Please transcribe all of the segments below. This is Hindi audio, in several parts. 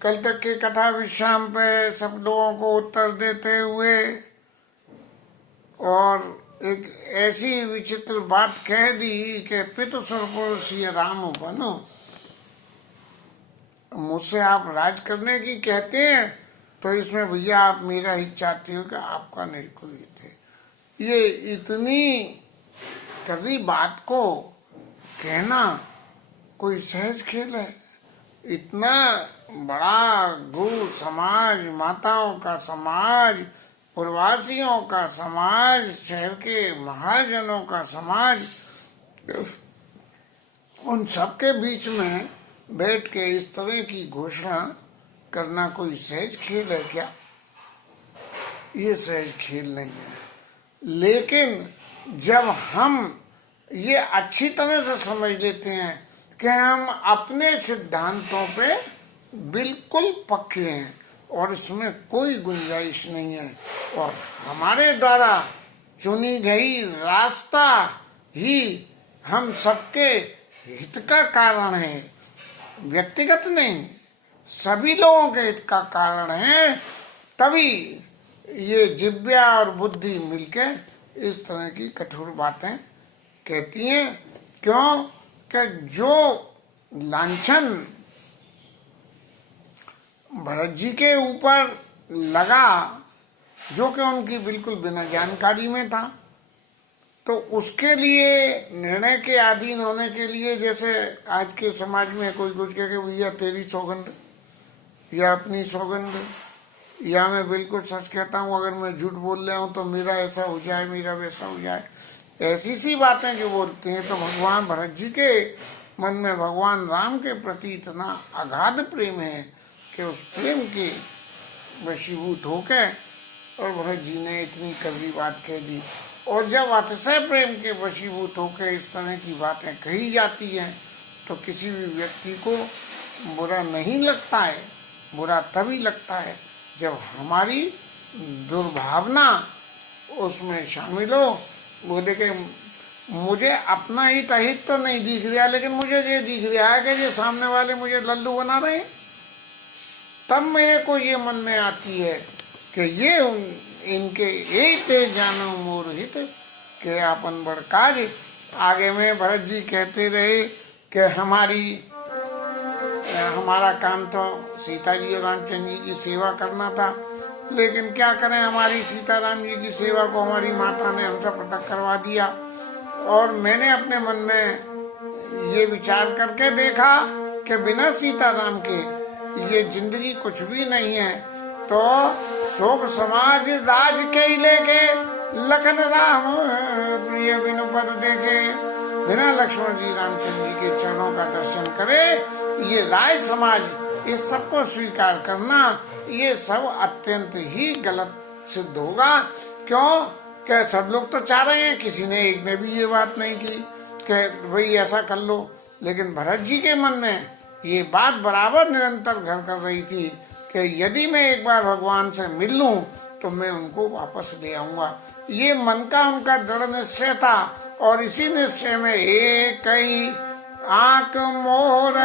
कल तक के कथा विश्राम पे सब लोगों को उत्तर देते हुए और एक ऐसी विचित्र बात कह दी कि पितु सर्वपुरुषीय राम बनो, मुझसे आप राज करने की कहते हैं तो इसमें भैया आप मेरा ही चाहती हो कि आपका नहीं कोई थे। ये इतनी कड़ी बात को कहना कोई सहज खेल है? इतना बड़ा गुरु समाज, माताओं का समाज, प्रवासियों का समाज, शहर के महाजनों का समाज, उन सबके बीच में बैठ के इस तरह की घोषणा करना कोई सहज खेल है क्या? ये सहज खेल नहीं है। लेकिन जब हम ये अच्छी तरह से समझ लेते हैं कि हम अपने सिद्धांतों पे बिल्कुल पक्के हैं और इसमें कोई गुंजाइश नहीं है और हमारे द्वारा चुनी गई रास्ता ही हम सबके हित का कारण है, व्यक्तिगत नहीं, सभी लोगों के हित का कारण है। तभी ये जिव्या और बुद्धि मिलके इस तरह की कठोर बातें कहती हैं। क्यों कि जो लांछन भरत जी के ऊपर लगा, जो कि उनकी बिल्कुल बिना जानकारी में था, तो उसके लिए निर्णय के अधीन होने के लिए, जैसे आज के समाज में कोई कुछ कह के भैया तेरी सौगंध या अपनी सौगंध, या मैं बिल्कुल सच कहता हूँ, अगर मैं झूठ बोल रहा हूँ तो मेरा ऐसा हो जाए, मेरा वैसा हो जाए, ऐसी सी बातें जो बोलते हैं। तो भगवान भरत जी के मन में भगवान राम के प्रति इतना अगाध प्रेम है कि उस प्रेम के वशीभूत होकर और भरत जी ने इतनी कड़वी बात कह दी। और जब अतिशय प्रेम के वशीभूत होकर इस तरह की बातें कही जाती हैं तो किसी भी व्यक्ति को बुरा नहीं लगता है। बुरा तभी लगता है जब हमारी दुर्भावना उसमें शामिल हो। बोले कि मुझे अपना हित अहित तो नहीं दिख रहा, लेकिन मुझे ये दिख रहा है कि ये सामने वाले मुझे लल्लू बना रहे हैं। तब मेरे को ये मन में आती है कि ये इनके यही तेज जानो मोर हित के अपन बड़काज। आगे में भरत जी कहते रहे कि हमारा काम तो सीता जी और रामचंद्र जी की सेवा करना था, लेकिन क्या करें, हमारी सीता राम जी की सेवा को हमारी माता ने हमसे पृथक करवा दिया। और मैंने अपने मन में ये विचार करके देखा कि बिना सीता राम के ये जिंदगी कुछ भी नहीं है। तो शोक समाज राज के लेके लखन राम प्रिय बिनु पद देखे, बिना लक्ष्मण जी रामचंद्र जी के चरणों का दर्शन करे, ये राज समाज इस सबको स्वीकार करना ये सब अत्यंत ही गलत सिद्ध होगा। क्यों? क्या सब लोग तो चाह रहे हैं, किसी ने एक ने भी ये बात नहीं की कि भाई ऐसा कर लो, लेकिन भरत जी के मन में ये बात बराबर निरंतर घर कर रही थी कि यदि मैं एक बार भगवान से मिल लूं तो मैं उनको वापस ले आऊंगा। ये मन का उनका दृढ़ निश्चय था और इसी निश्चय में एक कई आंख मोर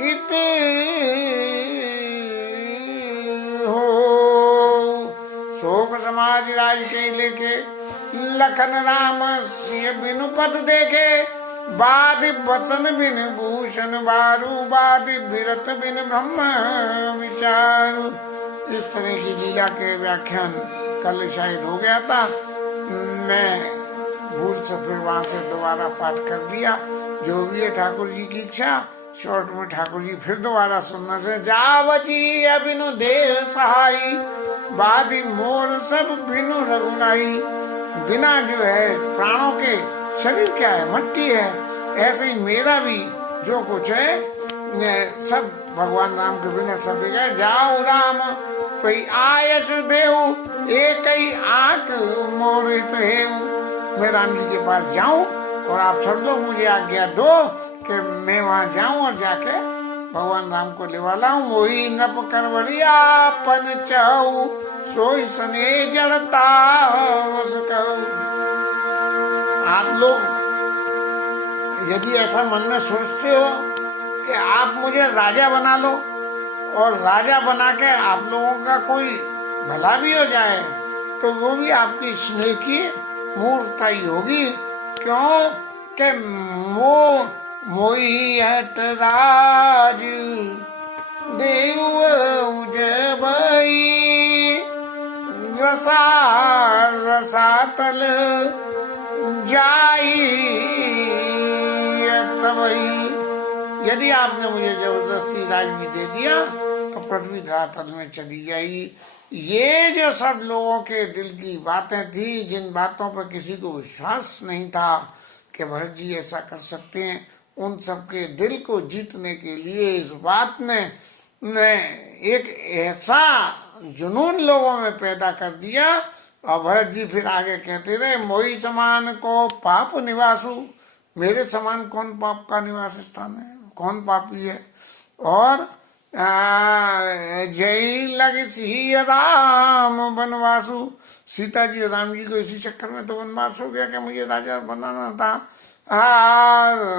इते हो, शोक समाज राज के लेके लखन राम सिय बिनु पद देखे, बाद बसन बिन भूषण बारू, बाद विरत बिन ब्रह्म विचारू। इस तरह की लीला के व्याख्यान कल शायद हो गया था, मैं भूल से फिर वहां से दोबारा पाठ कर दिया। जो भी है ठाकुर जी की इच्छा, शॉर्ट में ठाकुर जी फिर दोबारा सुनना से जावची अबिनु देह सहाई, बादी मोर सब बिनु रघुनाई। बिना जो है प्राणों के शरीर क्या है, मट्टी है। ऐसे ही मेरा भी जो कुछ है सब भगवान राम के बिना सब है। जाओ राम कोई आयस देव एक ही आंख मोरित है। मैं राम जी के पास जाऊं और आप सब लोग मुझे आज्ञा दो कि मैं वहां जाऊं और जाके भगवान राम को लेवा लाऊं। वही नप करवड़िया पन चाऊ, सोई सने जड़ता आप लोग यदि ऐसा मन में सोचते हो कि आप मुझे राजा बना लो और राजा बना के आप लोगों का कोई भला भी हो जाए तो वो भी आपकी स्नेह की मूर्ता ही होगी। क्यों कि वो मोही हट राज देव उजबई रसा रसातल जाई तबई। यदि आपने मुझे जबरदस्ती राज भी दे दिया तो पृथ्वी धरातल में चली जाएगी। ये जो सब लोगों के दिल की बातें थी, जिन बातों पर किसी को विश्वास नहीं था कि भरत जी ऐसा कर सकते हैं, उन सबके दिल को जीतने के लिए इस बात ने एक ऐसा जुनून लोगों में पैदा कर दिया। और भरत जी फिर आगे कहते रहे, मोही समान को पाप निवासु, मेरे समान कौन पाप का निवास स्थान है, कौन पापी है। और जय लग सी राम वनवासु, सीता जी और राम जी को इसी चक्कर में तो वनवास हो गया कि मुझे राजा बनाना था।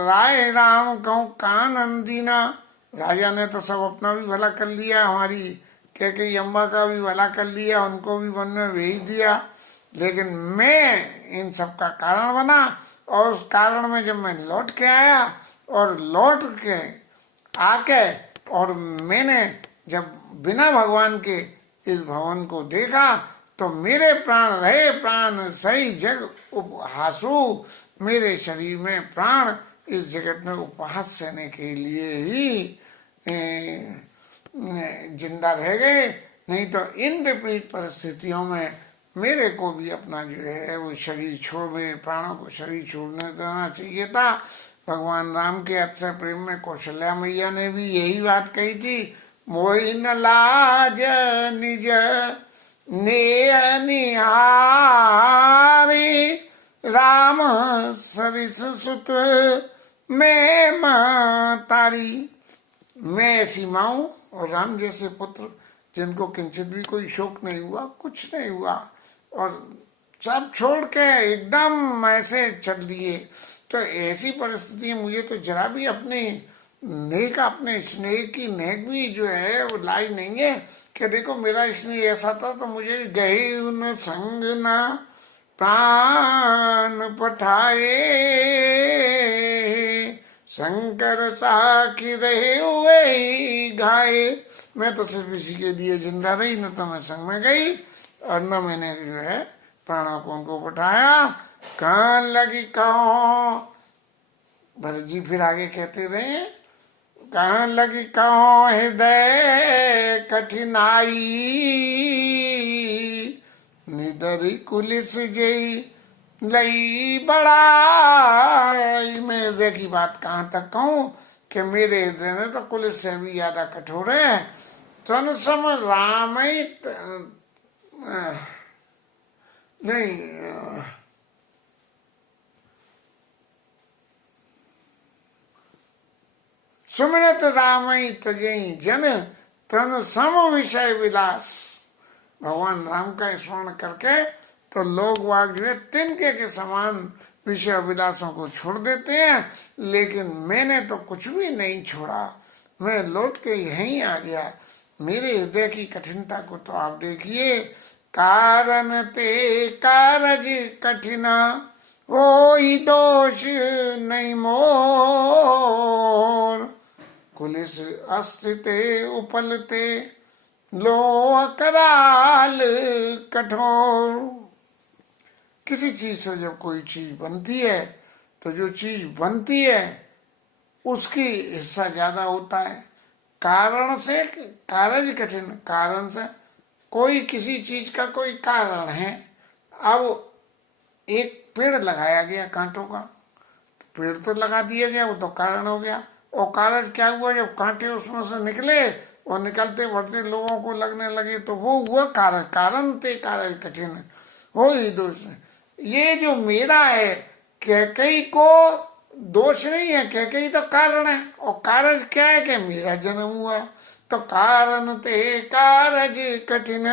राय राम कहूँ कान अंदीना, राजा ने तो सब अपना भी भला कर लिया, हमारी कैकेयी अम्बा का भी भला कर लिया, उनको भी वन में भेज दिया, लेकिन मैं इन सब का कारण बना। और उस कारण में जब मैं लौट के आया और लौट के आके और मैंने जब बिना भगवान के इस भवन को देखा तो मेरे प्राण रहे प्राण सही जग उपहासु, मेरे शरीर में प्राण इस जगत में उपहास सहने के लिए ही जिंदा रह गए। नहीं तो इन विपरीत परिस्थितियों में मेरे को भी अपना जो है वो शरीर छोड़, मेरे प्राणों को शरीर छोड़ने देना चाहिए था। भगवान राम के अक्षय प्रेम में कौशल्या मैया ने भी यही बात कही थी, मोहि न लाज निज नेह निहारी, राम सरिस सुत मैं तारी। मैं ऐसी माँ हूँ और राम जैसे पुत्र जिनको किंचित भी कोई शोक नहीं हुआ, कुछ नहीं हुआ, और सब छोड़ के एकदम ऐसे चल दिए। तो ऐसी परिस्थिति मुझे तो जरा भी अपने नेक, अपने स्नेह की नेक भी जो है वो लाई नहीं है कि देखो मेरा स्नेह ऐसा था तो मुझे गए उन संग ना प्राण पठाए, शंकर साखी रहे हुए घाये। मैं तो सिर्फ इसी के लिए जिंदा रही, न तो मैं संग में गई और न मैंने जो है प्राणों को उनको पठाया। कान लगी कहो, भरत जी फिर आगे कहते रहे, कान लगी कहो हृदय कठिनाई, निदरी कुलिस जई लई बड़ाई। मैं हृदय की बात कहाँ तक कहूँ कि मेरे हृदय में तो कुलिस से भी ज्यादा कठोर है। तन सम राम नहीं, सुमिरत रामई तजई जन तन सम विषय विलास। भगवान राम का स्मरण करके तो लोग वाग जो है तिनके के समान विषय अभिलाषों को छोड़ देते हैं, लेकिन मैंने तो कुछ भी नहीं छोड़ा, मैं लौट के यहीं आ गया। मेरे हृदय की कठिनता को तो आप देखिए, कारण ते कारज कठिना कोई दोष नहीं मोर, कुलिस अस्थिते उपलते लोह कराल कठोर। किसी चीज से जब कोई चीज बनती है तो जो चीज बनती है उसकी हिस्सा ज्यादा होता है। कारण से कारज कठिन, कारण से कोई किसी चीज का कोई कारण है। अब एक पेड़ लगाया गया कांटों का, पेड़ तो लगा दिया गया, वो तो कारण हो गया। और कारज क्या हुआ, जब कांटे उसमें से निकले और निकलते बढ़ते लोगों को लगने लगे तो वो हुआ कारण। कारण ते कारज कठिन हो ही दोष। ये जो मेरा है, कैकेयी को दोष नहीं है, कैकेयी तो कारण है। और कारज क्या है कि मेरा जन्म हुआ, तो कारण ते कारज कठिन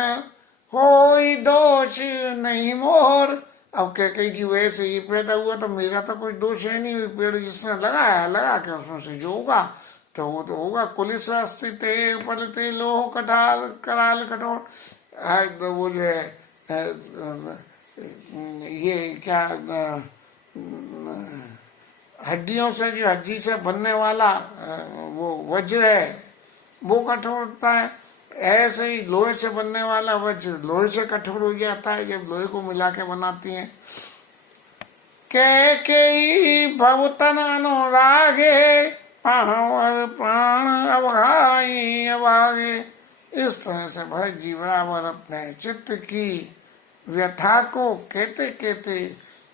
हो ही दोष नहीं मोर। अब कैकेयी की वजह से ये पैदा हुआ तो मेरा तो कोई दोष है नहीं। पेड़ जिसने लगाया लगा के उसमें से जो होगा तो वो तो होगा। कुलिस स्थित पलते लोह कठार कराल कठोर। तो वो जो है ये क्या हड्डियों से, जो हड्डी से बनने वाला वो वज्र है वो कठोर होता है। ऐसे ही लोहे से बनने वाला वज्र लोहे से कठोर हो जाता है जब लोहे को मिला के बनाती हैं। के भवतन अनुरागे पावर प्राण अभाई अभागे। इस तरह से भरत जी बराबर अपने चित्त की व्यथा को कहते कहते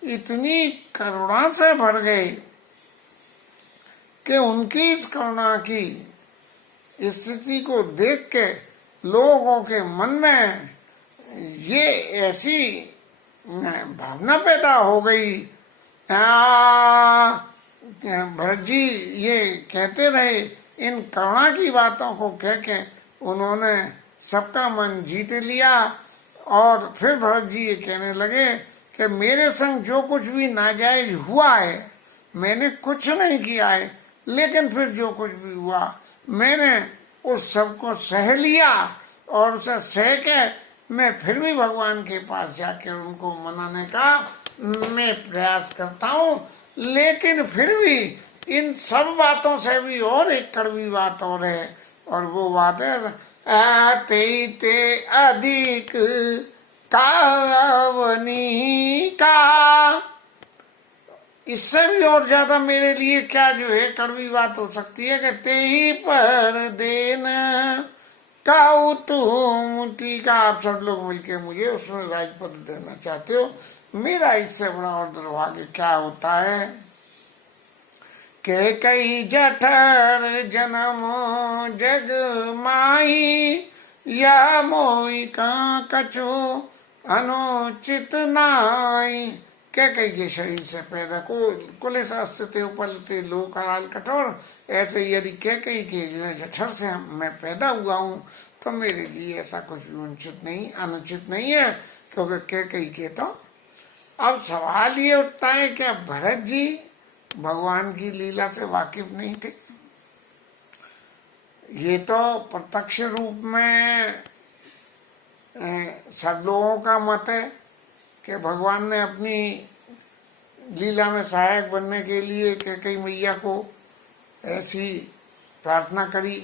इतनी करुणा से भर गए कि उनकी इस करुणा की स्थिति को देख के लोगों के मन में ये ऐसी भावना पैदा हो गई। भरत जी ये कहते रहे, इन करुणा की बातों को कह के उन्होंने सबका मन जीत लिया। और फिर भरत जी ये कहने लगे कि मेरे संग जो कुछ भी नाजायज हुआ है, मैंने कुछ नहीं किया है, लेकिन फिर जो कुछ भी हुआ मैंने उस सबको सह लिया। और उसे सह के मैं फिर भी भगवान के पास जाकर उनको मनाने का मैं प्रयास करता हूँ। लेकिन फिर भी इन सब बातों से भी और एक कड़वी बात और है, और वो बात है ते अधिक कावनी का। इससे भी और ज्यादा मेरे लिए क्या जो है कड़वी बात हो सकती है कि ते ही पर देन काऊ तुम। ठीक है, आप सब लोग मिलके मुझे उसमें राजपद देना चाहते हो, मेरा इससे बड़ा और दुर्भाग्य क्या होता है के कई जठर जन्म जग माई या मोई का कछु अनुचित नाई। क्या कही के शरीर से पैदा को कुलिस स्थित उपलते लोक कराल कठोर। ऐसे यदि क्या कही के जठर से मैं पैदा हुआ हूँ तो मेरे लिए ऐसा कुछ भी अनुचित नहीं है, क्योंकि क्या कही के तो। अब सवाल ये उठता है क्या भरत जी भगवान की लीला से वाकिफ नहीं थे? ये तो प्रत्यक्ष रूप में सब लोगों का मत है कि भगवान ने अपनी लीला में सहायक बनने के लिए कैकेयी मैया को ऐसी प्रार्थना करी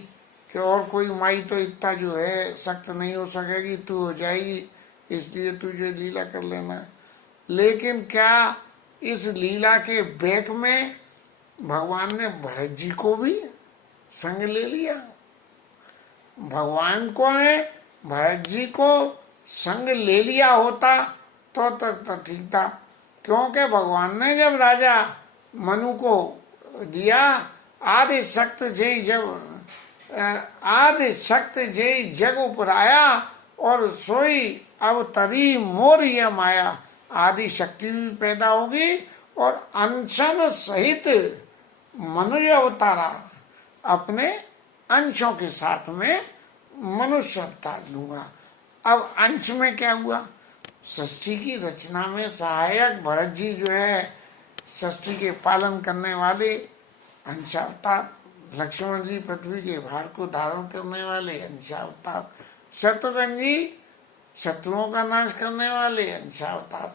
कि और कोई माई तो इतना जो है सख्त नहीं हो सकेगी, तू हो जाएगी, इसलिए तू जो लीला कर लेना। लेकिन क्या इस लीला के बैक में भगवान ने भरत जी को भी संग ले लिया? भगवान को है भरत जी को संग ले लिया होता तो ठीक था, क्योंकि भगवान ने जब राजा मनु को दिया आदि शक्त जय जग उपराया और सोई अब तरी मोर ये माया। आदि शक्ति भी पैदा होगी और अंशन सहित मनुष्य अवतारा, अपने अंशों के साथ में मनुष्य अवतार लूंगा। अब अंश में क्या हुआ, सृष्टि की रचना में सहायक भरत जी जो है सृष्टि के पालन करने वाले अंशावतार, लक्ष्मण जी पृथ्वी के भार को धारण करने वाले अंशावतार, शत्रुघ्न जी शत्रुओं का नाश करने वाले अंशावतार।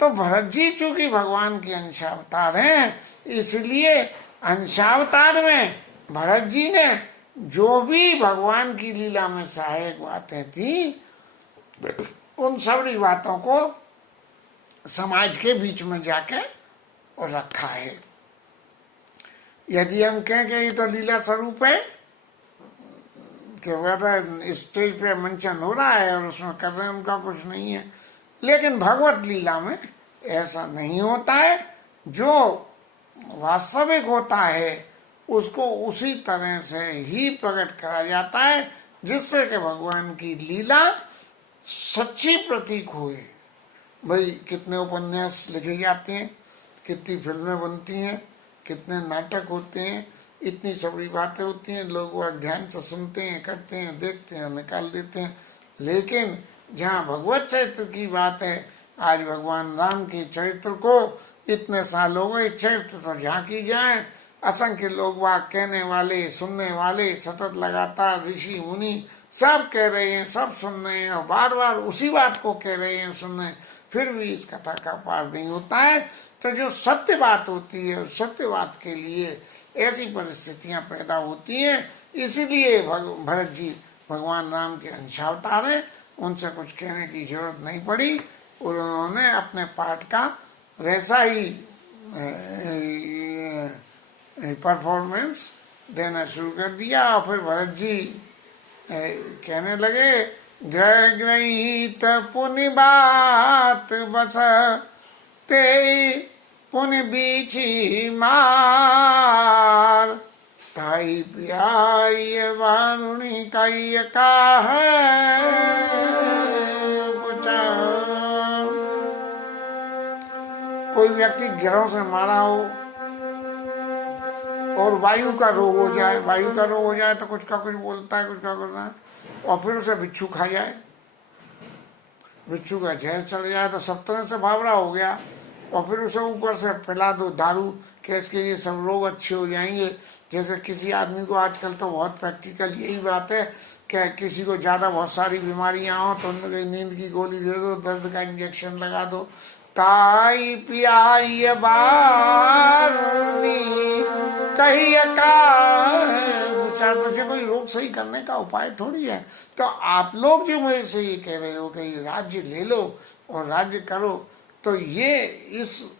तो भरत जी चूंकि भगवान के अंशावतार हैं, इसलिए अंशावतार में भरत जी ने जो भी भगवान की लीला में सहायक बातें थी उन सभी बातों को समाज के बीच में जाके और रखा है। यदि हम कहें कि ये तो लीला स्वरूप है कि वह स्टेज पे मंचन हो रहा है और उसमें कर रहे हैं, उनका कुछ नहीं है, लेकिन भगवत लीला में ऐसा नहीं होता है। जो वास्तविक होता है उसको उसी तरह से ही प्रकट करा जाता है जिससे कि भगवान की लीला सच्ची प्रतीक हुए। भाई कितने उपन्यास लिखे जाते हैं, कितनी फिल्में बनती हैं, कितने नाटक होते हैं, इतनी सभी बातें होती हैं, लोग वो ध्यान से सुनते हैं, करते हैं, देखते हैं, निकाल देते हैं। लेकिन जहाँ भगवत चरित्र की बात है, आज भगवान राम के चरित्र को इतने साल हो गए, चरित्र तो झांकी जाए असंख्य लोग वहाँ कहने वाले, सुनने वाले, सतत लगातार ऋषि मुनि सब कह रहे हैं, सब सुन रहे हैं और बार बार उसी बात को कह रहे हैं, सुन रहे हैं, फिर भी इस कथा का पार नहीं होता है। तो जो सत्य बात होती है, सत्य बात के लिए ऐसी परिस्थितियां पैदा होती हैं। इसीलिए भरत जी भगवान राम के अंशावतार हैं, उनसे कुछ कहने की जरूरत नहीं पड़ी और उन्होंने अपने पाठ का वैसा ही परफॉर्मेंस देना शुरू कर दिया। और फिर भरत जी कहने लगे, ग्रह ग्रहित पुनि बात बस ते पुनि बीची मार, ताई पियाई वारुणी काई का है पूछा। कोई व्यक्ति गिरोह से मारा हो और वायु का रोग हो जाए, वायु का रोग हो जाए तो कुछ का कुछ बोलता है, कुछ का करना है, और फिर उसे बिच्छू खा जाए, बिच्छू का जहर चढ़ जाए तो सब तरह से भावरा हो गया, और फिर उसे ऊपर से पिला दो दारू कि इसके ये सब रोग अच्छे हो जाएंगे। जैसे किसी आदमी को आजकल तो बहुत प्रैक्टिकल यही बात है कि किसी को ज़्यादा बहुत सारी बीमारियां हो तो उनको नींद की गोली दे दो, दर्द का इंजेक्शन लगा दो। ताई पियाई बारुनी कही का तुझे कोई रोग सही करने का उपाय थोड़ी है। तो आप लोग जो मेरे से ये कह रहे हो कि राज्य ले लो और राज्य करो, तो ये इस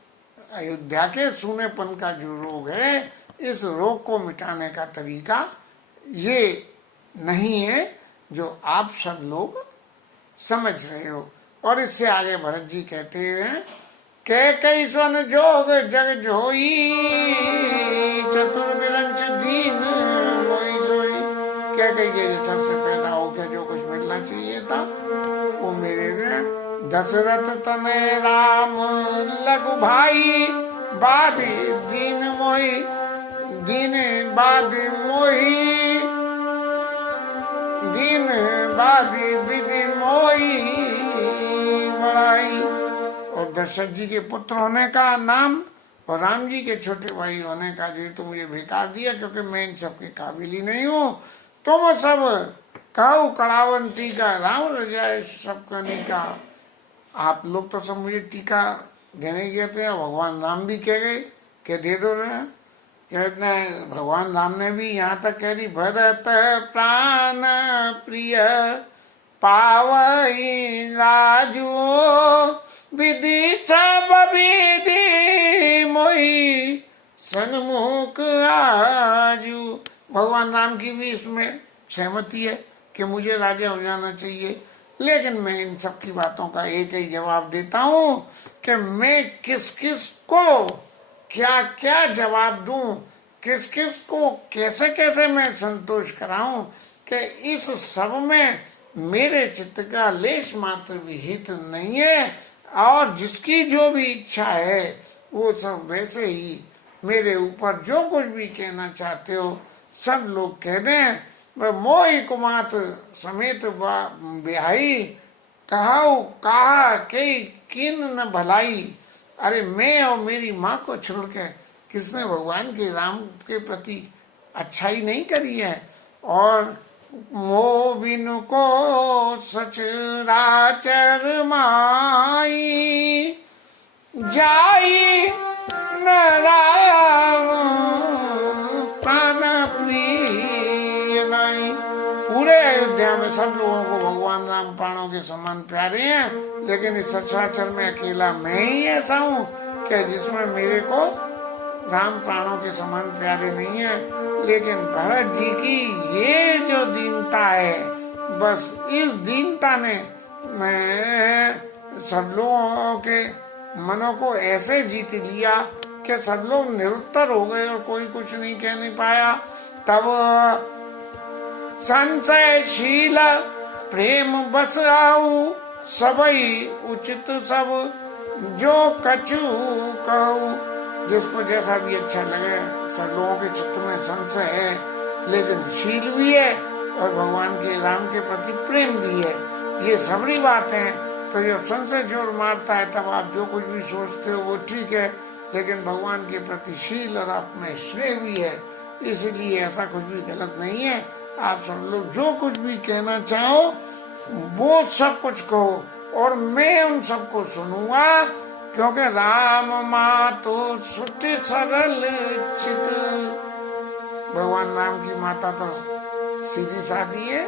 अयोध्या के सूनेपन का जो रोग है, इस रोग को मिटाने का तरीका ये नहीं है जो आप सब लोग समझ रहे हो। और इससे आगे भरत जी कहते हैं के कई स्वन जोग जग जोई, चतुर्विरंच दीन मोई सोई। क्या कही के जठर से पैदा होकर जो कुछ मिलना चाहिए था वो मेरे ने। दशरथ तने राम लघु भाई, बादी दीन मोही, दीन बादी मोही, दीन बादी विधि मोही बड़ाई। और दशरथ जी के पुत्र होने का नाम और राम जी के छोटे भाई होने का जी तो मुझे बेकार दिया, क्योंकि मैं इन सब के काबिल ही नहीं हूँ। तुम सब कहो कड़ावन टीका, राम रजाए सब करने का। आप लोग तो सब मुझे टीका देने कहते हैं, भगवान राम भी कह गए कि दे दो रहे। कहते हैं भगवान राम ने भी यहाँ तक कह दी, भरत प्राण प्रिय पावई राजू, विधि सब विधि मोही सन्मुख आजू। भगवान राम की भी इसमें सहमति है कि मुझे राजा हो जाना चाहिए, लेकिन मैं इन सब की बातों का एक ही जवाब देता हूँ कि मैं किस किस को क्या क्या जवाब दूं, किस किस को कैसे कैसे मैं संतोष कराऊं कि इस सब में मेरे चित्त का लेश मात्र भी हित नहीं है, और जिसकी जो भी इच्छा है वो सब वैसे ही मेरे ऊपर जो कुछ भी कहना चाहते हो सब लोग कह दें। मोहि कुमात समेत ब्याही, कहाऊ कहा के किन न भलाई। अरे मैं और मेरी माँ को छोड़ के किसने भगवान के राम के प्रति अच्छाई नहीं करी है। और मोह बिनु को सचराचर माई, जाई न राम प्राण प्रिय नाई। पूरे अयोध्या में सब लोगों को भगवान राम प्राणों के समान प्यारे हैं, लेकिन इस सचराचर में अकेला मैं ही ऐसा हूँ कि जिसमें मेरे को राम प्राणों के समान प्यारे नहीं है। लेकिन भरत जी की ये जो दीनता है, बस इस दीनता ने मैं सब लोगों के मनों को ऐसे जीत लिया कि सब लोग निरुत्तर हो गए और कोई कुछ नहीं कह नहीं पाया। तब संशयशील प्रेम बस आऊ, सबई उचित सब जो कछु कहूँ। जिसको जैसा भी अच्छा लगे, सब लोगों के चित्त में संशय है लेकिन शील भी है और भगवान के राम के प्रति प्रेम भी है, ये सबरी बात है। तो जब संशय जोर मारता है तब आप जो कुछ भी सोचते हो वो ठीक है, लेकिन भगवान के प्रति शील और अपने स्नेह भी है, इसलिए ऐसा कुछ भी गलत नहीं है। आप सब लोग जो कुछ भी कहना चाहो वो सब कुछ कहो और मैं उन सबको सुनूंगा, क्योंकि राम माँ तो सुट सरल चित, भगवान राम की माता तो सीधी सादी है।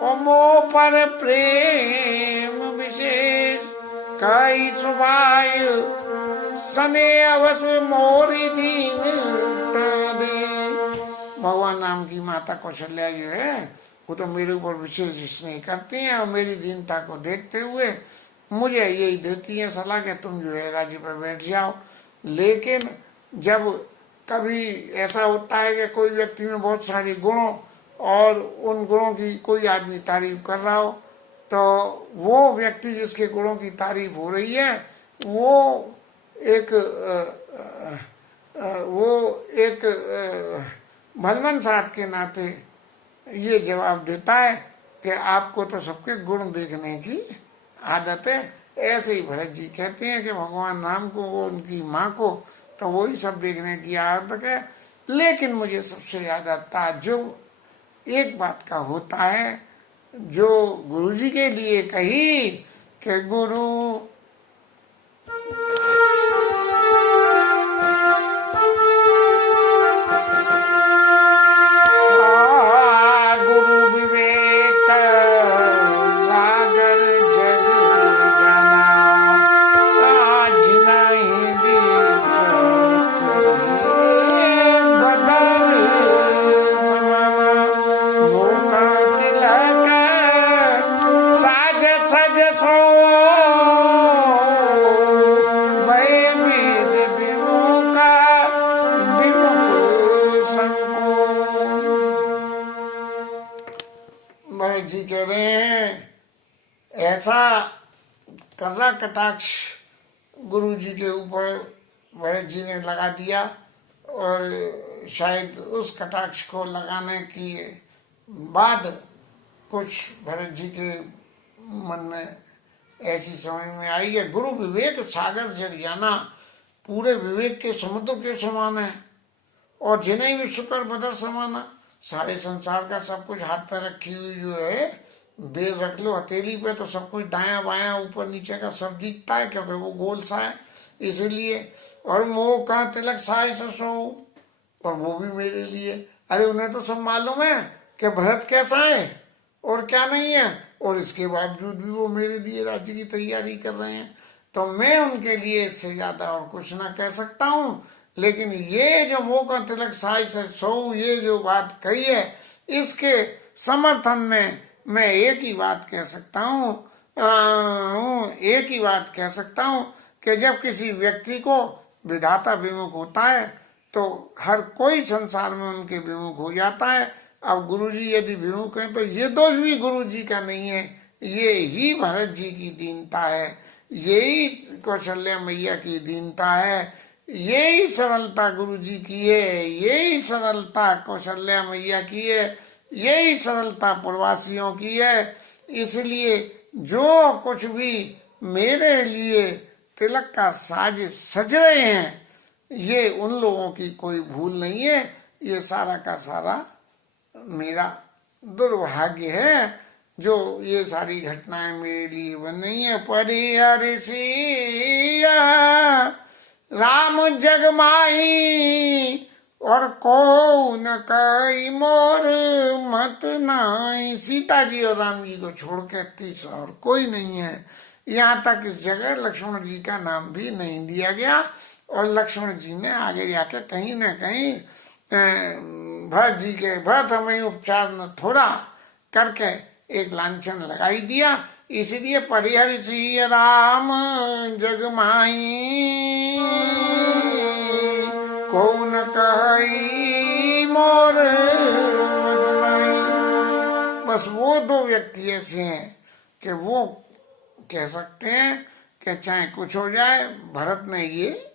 ओ मो पर प्रेम विशेष कई सुभाय सने अवस मोरी दीन दे। भगवान राम की माता कौशल्या जो है वो तो मेरे ऊपर विशेष स्नेह करती हैं और मेरी दीनता को देखते हुए मुझे यही देती है सलाह कि तुम जो है राज्य पर बैठ जाओ। लेकिन जब कभी ऐसा होता है कि कोई व्यक्ति में बहुत सारे गुणों और उन गुणों की कोई आदमी तारीफ कर रहा हो, तो वो व्यक्ति जिसके गुणों की तारीफ हो रही है वो एक भलमन साथ के नाते ये जवाब देता है कि आपको तो सबके गुण देखने की आदत है। ऐसे ही भरत जी कहते हैं कि भगवान राम को, वो उनकी माँ को तो वही सब देखने की आदत है, लेकिन मुझे सबसे ज्यादा ताज्जुब एक बात का होता है जो गुरुजी के लिए कही कि गुरु विवेक सागर जग जाना, आज नहीं बदल समाना, मौका तिलक साज सज सो भय विद विमुखा विमुख सबको। भाई जी कह रहे हैं ऐसा कर्रा कटाक्ष गुरु जी के ऊपर भरत जी ने लगा दिया, और शायद उस कटाक्ष को लगाने की बाद कुछ भरत जी के मन में ऐसी समझ में आई है, गुरु विवेक सागर जग जाना, पूरे विवेक के समुद्र के समान है, और जिन्हें भी शुक्र बदर समाना, सारे संसार का सब कुछ हाथ पे रखी हुई जो है, बेल रख लो हथेली पे तो सब कुछ दाया बाया ऊपर नीचे का सब दिखता है, क्योंकि वो गोल सा है इसलिए। और मोह का तिलक साय सो, और वो भी मेरे लिए। अरे उन्हें तो सब मालूम है कि भरत कैसा है और क्या नहीं है, और इसके बावजूद भी वो मेरे लिए राज्य की तैयारी कर रहे हैं, तो मैं उनके लिए इससे ज्यादा और कुछ ना कह सकता हूँ। लेकिन ये जो मोह का तिलक साय सो, ये जो बात कही है, इसके समर्थन में मैं एक ही बात कह सकता हूँ, कि जब किसी व्यक्ति को विधाता विमुख होता है तो हर कोई संसार में उनके विमुख हो जाता है। अब गुरुजी यदि विमुख है तो ये दोष भी गुरुजी का नहीं है, ये ही भरत जी की दीनता है, यही कौशल्या मैया की दीनता है, यही सरलता गुरुजी की है, यही सरलता कौशल्या मैया की है, यही सरलता प्रवासियों की है। इसलिए जो कुछ भी मेरे लिए तिलक का साज सज रहे हैं, ये उन लोगों की कोई भूल नहीं है, ये सारा का सारा मेरा दुर्भाग्य है जो ये सारी घटनाएं मेरे लिए बन रही है। परिहर सिया राम जग माही, और को न कई मोर मत नाई। सीता जी और राम जी को छोड़ के तीसरा और कोई नहीं है। यहाँ तक इस जगह लक्ष्मण जी का नाम भी नहीं दिया गया, और लक्ष्मण जी ने आगे जाके कहीं न कहीं भरत जी के भरत हमें उपचार न थोड़ा करके एक लांछन लगाई दिया। इसलिए परिहर सिय राम जग माही, को न कही मोर मत नाई। बस वो दो व्यक्ति ऐसे हैं कि वो कह सकते हैं कि चाहे कुछ हो जाए, भरत ने ये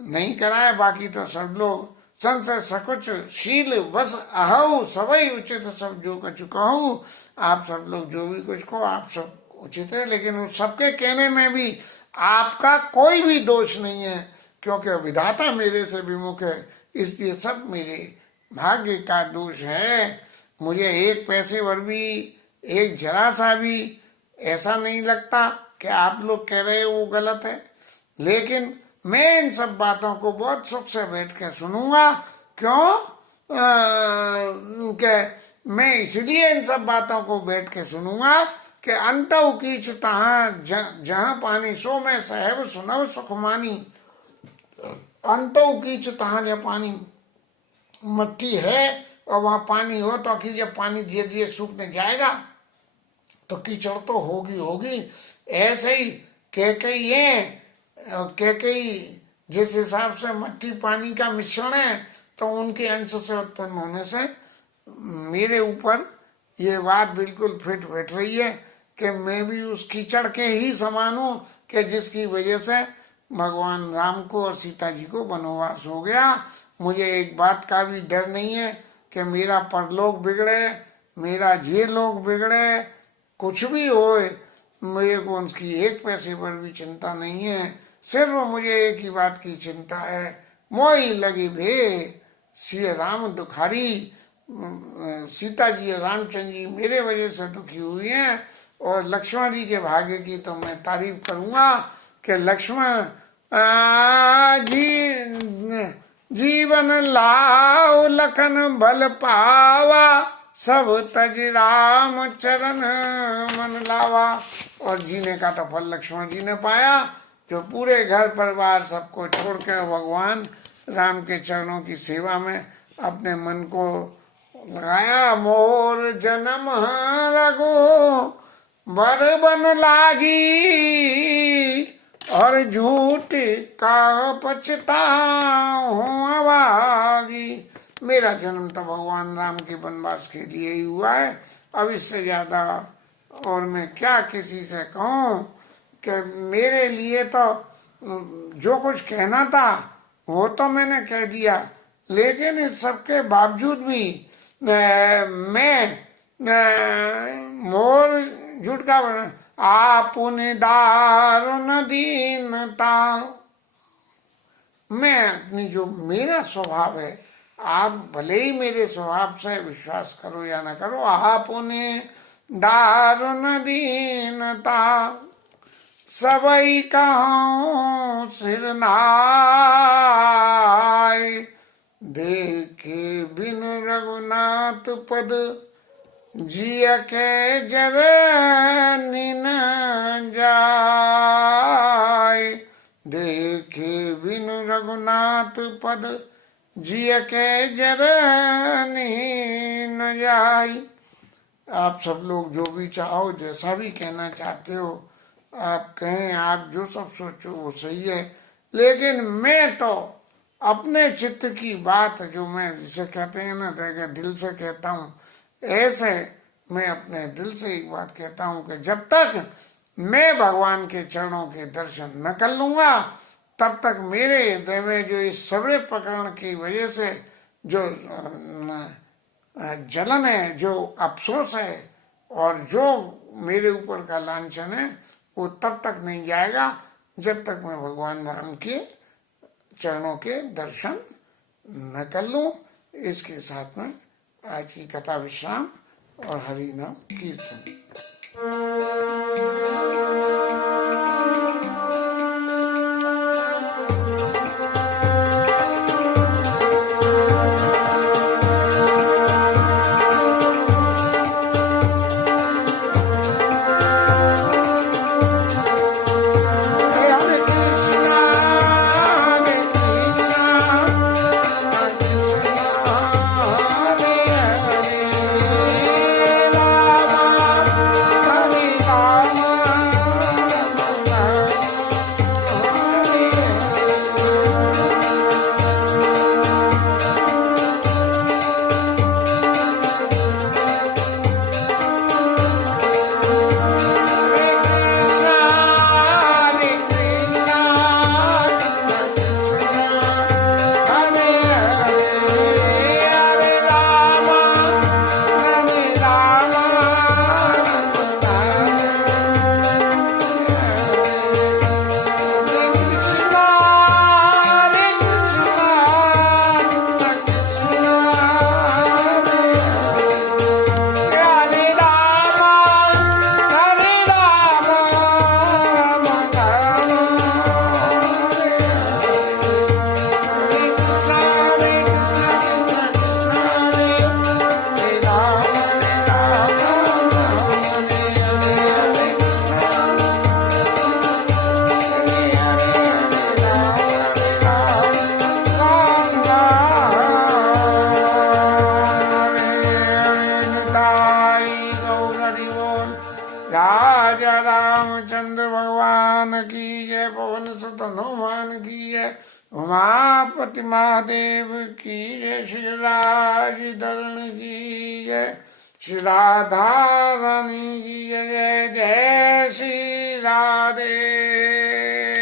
नहीं कराया, बाकी तो सब लोग संशय सकुच शील बस अहऊ सबई उचित सब जो कछु कहूँ। आप सब लोग जो भी कुछ कहो आप सब उचित है, लेकिन उस सबके कहने में भी आपका कोई भी दोष नहीं है। क्योंकि विधाता मेरे से विमुख है, इसलिए सब मेरे भाग्य का दोष है। मुझे एक पैसे भर भी, एक जरा सा भी ऐसा नहीं लगता कि आप लोग कह रहे हो वो गलत है, लेकिन मैं इन सब बातों को बहुत सुख से बैठ के सुनूंगा। क्यों? कि मैं इसलिए इन सब बातों को बैठ के सुनूंगा कि अंतउ कीच तहाँ जहाँ पानी सो मैं सहब सुनव सुख मानी। अंतउ कीच तहाँ जहाँ पानी, मट्टी है और वहां पानी हो तो आखिर जब पानी धीरे धीरे सूखने जाएगा तो कीचड़ तो होगी। ऐसे ही कैकई है, कैकई जिस हिसाब से मट्टी पानी का मिश्रण है तो उनके अंश से उत्पन्न होने से मेरे ऊपर ये बात बिल्कुल फिट बैठ रही है कि मैं भी उस कीचड़ के ही समान हूँ कि जिसकी वजह से भगवान राम को और सीता जी को वनवास हो गया। मुझे एक बात का भी डर नहीं है कि मेरा परलोक बिगड़े, मेरा ये लोग बिगड़े, कुछ भी होए, मुझे को उसकी एक पैसे पर भी चिंता नहीं है। सिर्फ मुझे एक ही बात की चिंता है, मोही लगी भे श्री राम दुखारी। सीता जी रामचंद्र जी मेरे वजह से दुखी हुई हैं, और लक्ष्मण जी के भाग्य की तो मैं तारीफ करूंगा कि लक्ष्मण जी जीवन लाओ लखन बल पावा, सब तज राम चरण मन लावा। और जीने का तो फल लक्ष्मण जी ने पाया, जो पूरे घर परिवार सबको छोड़कर भगवान राम के चरणों की सेवा में अपने मन को लगाया। मोर जन्म रघु बर बन लागी, और झूठ का पछताओ अभागी। मेरा जन्म तो भगवान राम के वनवास के लिए ही हुआ है, अब इससे ज्यादा और मैं क्या किसी से कहूँ कि मेरे लिए तो जो कुछ कहना था वो तो मैंने कह दिया, लेकिन इस सबके बावजूद भी मैं मोर झूठ का आपुन दारुण दीनता। मैं अपनी जो मेरा स्वभाव है, आप भले ही मेरे स्वभाव से विश्वास करो या ना करो, आपुन दारुण दीनता सबई कहूँ सिर नाय, देखे बिन रघुनाथ पद जिय के जरनी न जाय। देखे बिन रघुनाथ पद जिय के जरनी न जाय। आप सब लोग जो भी चाहो, जैसा भी कहना चाहते हो आप कहें, आप जो सब सोचो वो सही है, लेकिन मैं तो अपने चित्त की बात जो मैं जिसे कहते हैं ना दिल से कहता हूँ, ऐसे मैं अपने दिल से एक बात कहता हूँ कि जब तक मैं भगवान के चरणों के दर्शन न कर लूंगा तब तक मेरे हृदय में जो इस सबरे प्रकरण की वजह से जो जलन है, जो अफसोस है और जो मेरे ऊपर का लांछन है, वो तब तक नहीं जाएगा जब तक मैं भगवान राम के चरणों के दर्शन न कर लूं। इसके साथ में आज की कथा विश्राम और हरि नाम कीर्तन। रामचंद्र भगवान की जय, पवन सुत हनुमान की जय, उमापति महादेव की जय, श्री राजधरण की जय, श्री राधा रानी की जय, जय श्री राधे।